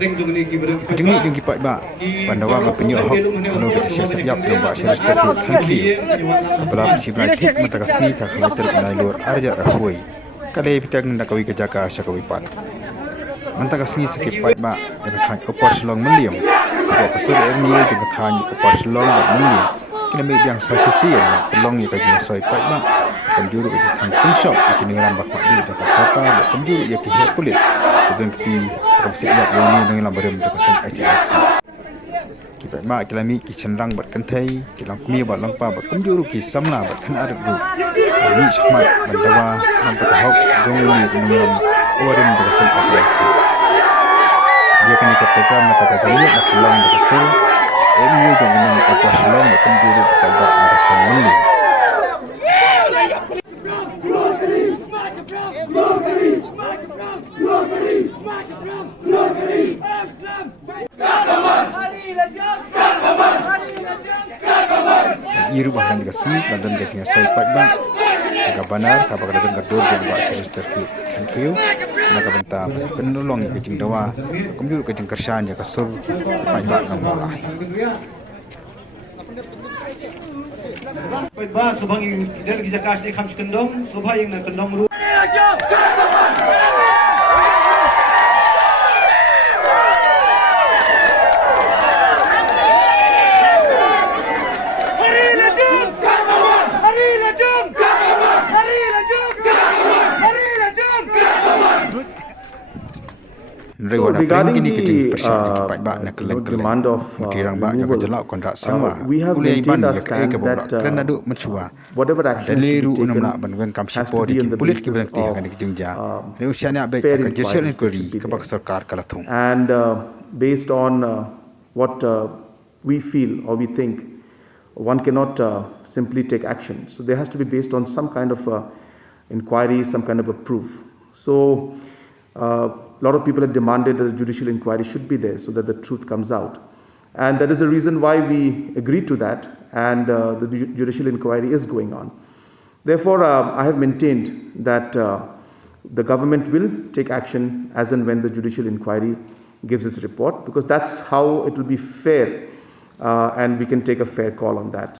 Kejengni dengan Paidbah pandawa berpenyok kalau bersiasat yap dan buat syarikat terhadap tangki kepala Jingiakhih mata kasni kalau terkenal luar arja rahui kadai Bteng nak kawi kejaka syakawi pat mata kasni sakit Paidbah dengan tang opor selong meliam buat kesur erni dengan tang opor selong meliam kena megang sasisian pelong yang kajian soy Paidbah kemjuru itu tang tungshop kini rambak makbi dan kasaka kemjuru ia kihir kulit kemudian keti siap yang ini dengan lambaran untuk kesan HRC. Kita mak kelami kicenrang berkentai, kilang kumi berlangpa berkumjuru kisamla berkenar dulu. Ini syakmat mendawa mantak hok dongli dengan lambaran untuk kesan HRC. Dia kini ke program mata kajian nak pulang untuk kesan. MU jangan apa selong berkumjuru Paidbah marathon meli. Iru bahkan dikasih dan gajinya soy Paidbah agak benar kapal kadang kedua dan buat syarikat terfit thank you nak bentar penolong yang kecing dawa kemudian kecing kersan yang kasur Paidbah nak mulai Paidbah subhang yang dari Jingiakhih di kamp kendong subhang yang kendong ru Regarding the demand of removal, we have maintained our stand that whatever action is to be taken has to be on the basis of fair inquiry. And based on what we feel or we think, one cannot simply take action. So there has to be based on some kind of inquiry, some kind of a proof. So a lot of people have demanded that a judicial inquiry should be there so that the truth comes out. And that is the reason why we agreed to that, and the judicial inquiry is going on. Therefore, I have maintained that the government will take action as and when the judicial inquiry gives its report, because that's how it will be fair and we can take a fair call on that.